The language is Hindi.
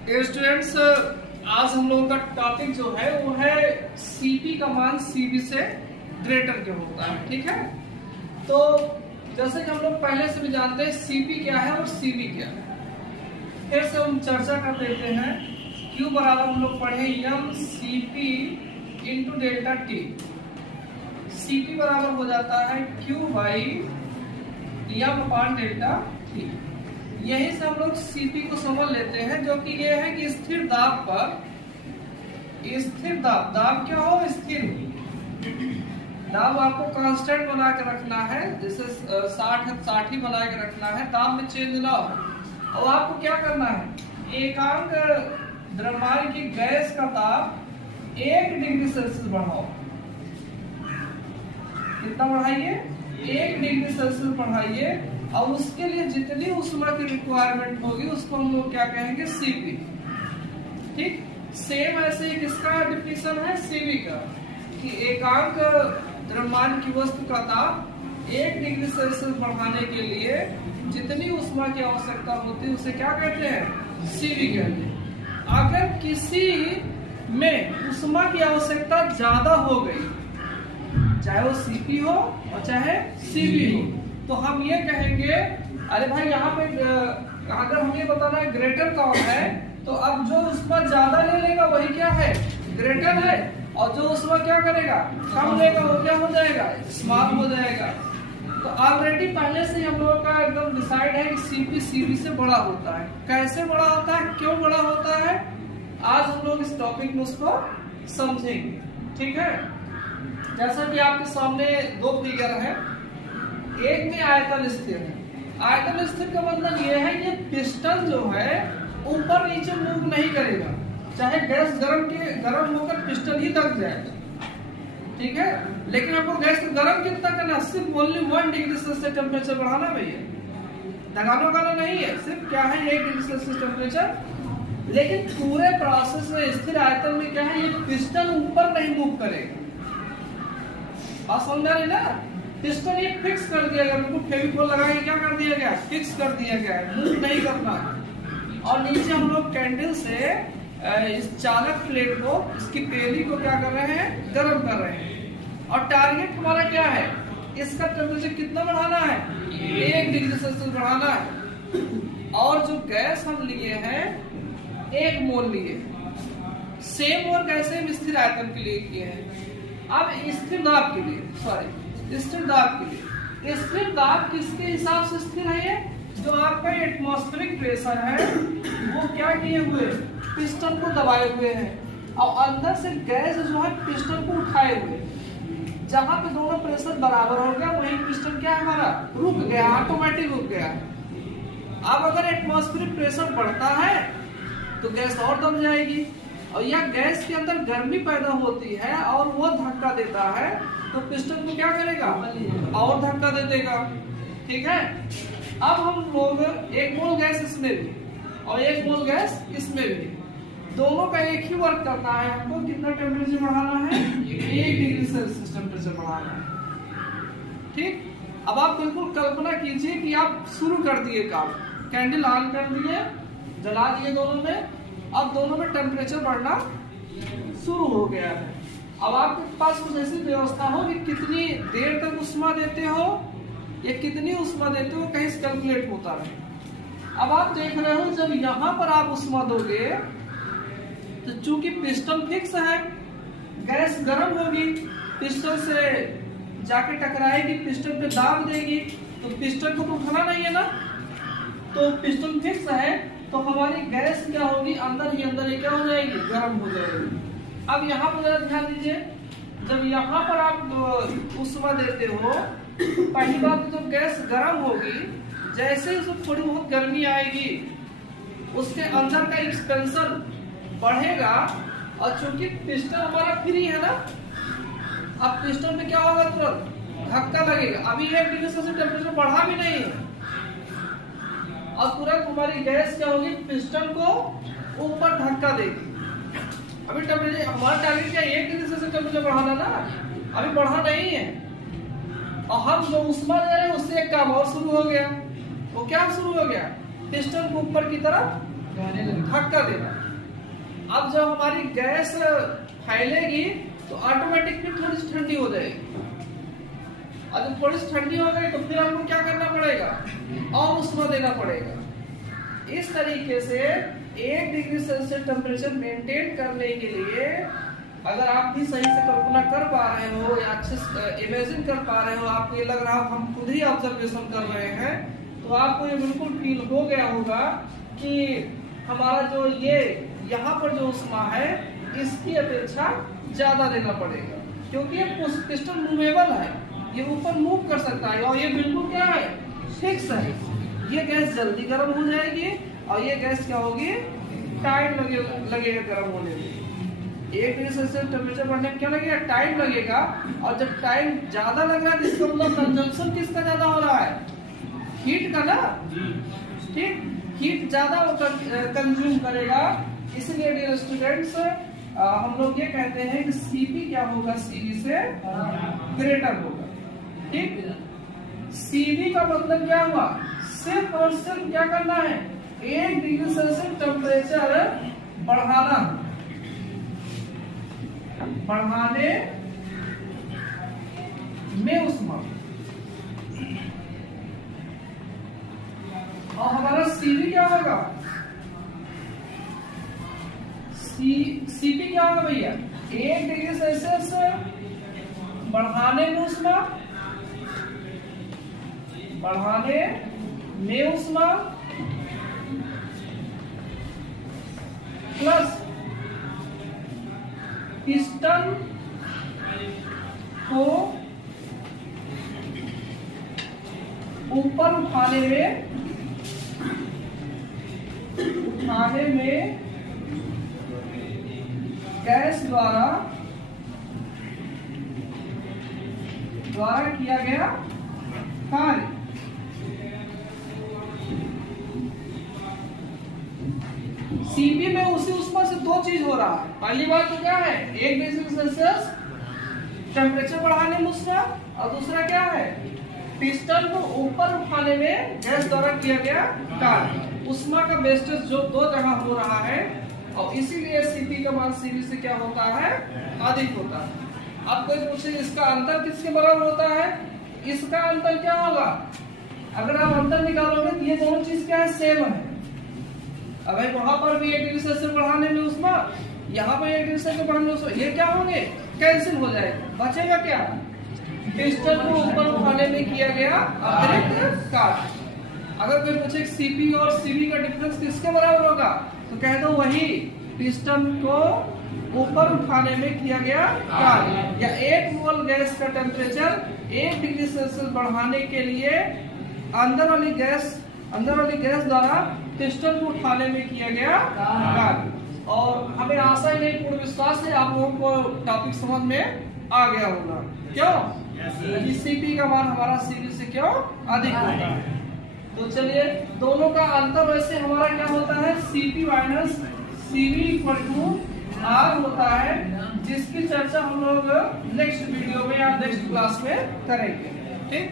स्टूडेंट्स, आज हम लोगों का टॉपिक जो है वो है सीपी का मान सीबी से ग्रेटर क्यों होता है। ठीक है, तो जैसे कि हम लोग पहले से भी जानते हैं सीपी क्या है और सीबी क्या है। फिर से हम चर्चा कर देते हैं। क्यू बराबर हम लोग पढ़े M CP into delta T. CP बराबर हो जाता है Q by M upon delta T. यही से हम लोग सीपी को समझ लेते हैं, जो कि ये है कि स्थिर दाब पर स्थिर दाब क्या हो, स्थिर दाब आपको कांस्टेंट बना के रखना है। जैसे 60 ही बना के रखना है, दाब में चेंज ना हो। और आपको क्या करना है, एकांक द्रव्यमान की गैस का ताप 1 डिग्री सेल्सियस बढ़ाओ। कितना बढ़ाइए, 1 डिग्री सेल्सियस बढ़ाइए। और उसके लिए जितनी ऊष्मा की रिक्वायरमेंट होगी उसको हम लोग क्या कहेंगे, सीपी। ठीक, सेम ऐसे ही किसका डिफिनेशन है, सीबी का, कि एकांक द्रव्यमान की वस्तु का ताप 1 डिग्री सेल्सियस बढ़ाने के लिए जितनी ऊष्मा की आवश्यकता होती है उसे क्या कहते हैं, सीबी कहते हैं। अगर किसी में ऊष्मा की आवश्यकता ज्यादा हो गई, चाहे वो सीपी हो और चाहे सीबी हो, तो हम ये कहेंगे, अरे भाई यहाँ पे अगर हम ये बताना है ग्रेटर कौन है, तो अब जो ऊष्मा ज्यादा ले लेगा वही क्या है, ग्रेटर है। और जो ऊष्मा क्या करेगा, कम लेगा, वो क्या हो जाएगा, स्मॉल हो जाएगा। तो ऑलरेडी पहले से हम लोगों का एकदम डिसाइड है कि सीपी सीबी से बड़ा होता है। कैसे बड़ा होता है, क्यों बड़ा होता है, आज हम लोग इस टॉपिक में उसको समझेंगे। ठीक है, जैसा कि आपके सामने 2 फिगर है। एक में आयतन स्थिर है। आयतन स्थिर का मतलब यह है कि पिस्टन जो है ऊपर नीचे मूव नहीं करेगा, चाहे गैस गर्म होकर पिस्टन ही दब जाएगा। ठीक है, लेकिन आपको गैस को गर्म कितना करना, सिर्फ ओनली 1 डिग्री सेल्सियस टेम्परेचर बढ़ाना भैया, दगाना वगाना नहीं है, सिर्फ क्या है 1 डिग्री सेल्सियस टेम्परेचर। लेकिन पूरे प्रोसेस में स्थिर आयतन में क्या है, ये पिस्टन ऊपर नहीं मूव करेगा। बात समझ रही ना, पिस्टन ये फिक्स कर दिया गया, बिल्कुल फेविकोल लगा के क्या कर दिया गया, फिक्स कर दिया गया, मूव नहीं करना है। और नीचे हम लोग कैंडल से इस चालक प्लेट को, इसकी पेली को क्या कर रहे हैं, गर्म कर रहे हैं। और टारगेट हमारा क्या है, इसका टेम्परेचर कितना बढ़ाना है, 1 डिग्री सेल्सियस बढ़ाना है। और जो गैस हम लिए हैं 1 मोल लिए, सेम और कैसे हम स्थिर आयतन के लिए किए हैं। अब स्थिर दाब के लिए, स्थिर दाब के लिए, स्थिर दाब किसके हिसाब से स्थिर है, ये जो आपका एटमॉस्फेरिक प्रेशर है वो क्या किए हुए, पिस्टन को दबाए हुए हैं, और अंदर से गैस जो है पिस्टन को उठाए हुए। जहां पे दोनों प्रेशर बराबर हो गया वही पिस्टन क्या है हमारा, रुक गया, ऑटोमेटिक रुक गया। अब अगर एटमॉस्फेरिक प्रेशर बढ़ता है तो गैस और दब जाएगी, और यह गैस के अंदर गर्मी पैदा होती है और वो धक्का देता है, तो पिस्टन को क्या करेगा, और धक्का दे देगा। ठीक है, अब हम लोग 1 मोल गैस इसमें भी और 1 मोल गैस इसमें भी, दोनों का एक ही वर्क करना है। हमको कितना टेम्परेचर बढ़ाना है, 1 डिग्री सेल्सियस टेम्परेचर बढ़ाना है। ठीक, अब आप बिल्कुल कल्पना कीजिए कि आप शुरू कर दिए काम, कैंडल ऑन कर दिए, जला दिए दोनों में, अब दोनों में टेम्परेचर बढ़ना शुरू हो गया है। अब आपके पास कुछ ऐसी व्यवस्था हो कि कितनी देर तक ऊष्मा देते हो या कितनी ऊष्मा देते हो, कहीं से कैलकुलेट होता रहे। अब आप देख रहे हो जब यहाँ पर आप ऊष्मा दोगे तो चूंकि पिस्टन फिक्स है, गैस गर्म होगी, पिस्टन से जाके टकराएगी, पिस्टन पे दाब देगी, तो पिस्टन को तो उठाना नहीं है ना, तो पिस्टन फिक्स है, तो हमारी गैस क्या होगी, अंदर ही अंदर ये क्या हो जाएगी, गर्म हो जाएगी। अब यहाँ पर जरा ध्यान दीजिए, जब यहाँ पर आप ऊष्मा देते हो, पहली बात तो जब गैस गर्म होगी, जैसे ही उसमें थोड़ी बहुत गर्मी आएगी, उसके अंदर का एक्सपेंशन बढ़ेगा, और चूंकि पिस्टन हमारा फ्री है ना, अब पिस्टन में क्या होगा, तुरंत धक्का लगेगा। अभी 1 डिग्री सेल्सियस टेम्परेचर बढ़ा भी नहीं है, और तुरंत हमारी गैस क्या होगी, पिस्टन को ऊपर धक्का देगी। अभी टेम्परेचर हमारा टारगेट क्या, 1 डिग्री सेल्सियस टेम्परेचर बढ़ाना ना, अभी बढ़ा नहीं है। और हम जो ऊष्मा दे रहे हैं उससे एक काम और शुरू हो गया। वो क्या शुरू हो गया, पिस्टन को ऊपर की तरफ धक्का देगा। अब जब हमारी गैस फैलेगी तो ऑटोमेटिकली थोड़ी सी ठंडी हो जाएगी, और जब थोड़ी सी ठंडी हो गई तो फिर हमको क्या करना पड़ेगा, और ऊष्मा देना पड़ेगा। इस तरीके से 1 डिग्री सेल्सियस टेम्परेचर मेंटेन करने के लिए अगर आप भी सही से कल्पना कर पा रहे हो या अच्छे से इमेजिन कर पा रहे हो, आपको ये लग रहा हो हम खुद ही ऑब्जर्वेशन कर रहे हैं, तो आपको ये बिल्कुल फील हो गया होगा कि हमारा जो ये यहाँ पर जो ऊष्मा है इसकी अपेक्षा ज्यादा देना पड़ेगा, क्योंकि ये पिस्टन मूवेबल है, ये ऊपर मूव कर सकता है, और ये बिल्कुल क्या है, फिक्स है। ये गैस जल्दी गर्म हो जाएगी और ये गैस क्या होगी, टाइम लगेगा गर्म होने में। 1 डिग्री सेल्सियस टेम्परेचर बढ़ने में क्या लगेगा, टाइम लगेगा, और जब टाइम ज्यादा लग रहा है तो इसका मतलब कंजम्पशन किसका ज्यादा हो रहा है, हीट का ना, ठीक, हीट ज्यादा कंज्यूम करेगा। इसलिए डियर स्टूडेंट्स हम लोग ये कहते हैं कि Cp क्या होगा, Cv से ग्रेटर होगा, ठीक। Cv का मतलब क्या हुआ, सिर्फ और सिर्फ क्या करना है, 1 डिग्री सेल्सियस टेम्परेचर बढ़ाना, बढ़ाने में ऊष्मा, और हमारा Cv क्या होगा, Cp क्या होगा भैया, 1 डिग्री सेल्सियस बढ़ाने में ऊष्मा, बढ़ाने में ऊष्मा प्लस पिस्टन को ऊपर उठाने में गैस द्वारा किया गया कार्य। Cp में उसी ऊष्मा से दो चीज हो रहा है। पहली बात तो क्या है, 1 डिग्री सेल्सियस टेम्परेचर बढ़ाने में ऊष्मा, और दूसरा क्या है, पिस्टन को ऊपर उठाने में गैस द्वारा किया गया कार्य। ऊष्मा का वेस्टेज जो दो जगह हो रहा है, और इसीलिए Cp का मान Cv से क्या होता है, अधिक होता है। अब कोई पूछे इसका अंतर किसके बराबर होता है, इसका अंतर क्या होगा, अगर आप अंतर निकालोगे तो ये दोनों चीज क्या है, सेम है। अब वहां पर भी 1 डिग्री सेल्सियस बढ़ाने में ऊष्मा, यहाँ पर 1 डिग्री सेल्सियस बढ़ाने में ऊष्मा, ये क्या होंगे, कैंसिल हो जाएगा। बचेगा क्या, पिस्टन को ऊपर उठाने में किया गया अतिरिक्त कार्य। अगर कोई पूछे Cp और Cv का डिफरेंस किसके बराबर होगा, तो कह दो वही पिस्टन को ऊपर उठाने में किया गया कार्य, या 1 मोल गैस का टेम्परेचर 1 डिग्री सेल्सियस बढ़ाने के लिए अंदर वाली गैस द्वारा पिस्टन को उठाने में किया गया कार्य। और हमें आशा नहीं, पूर्ण विश्वास है आप लोगों को टॉपिक समझ में आ गया होगा। क्यों, Cp का मान हमारा Cv से क्यों अधिक होता है। तो चलिए, दोनों का अंतर वैसे हमारा क्या होता है, Cp minus Cv equal to R होता है, जिसकी चर्चा हम लोग नेक्स्ट वीडियो में या नेक्स्ट क्लास में करेंगे, ठीक।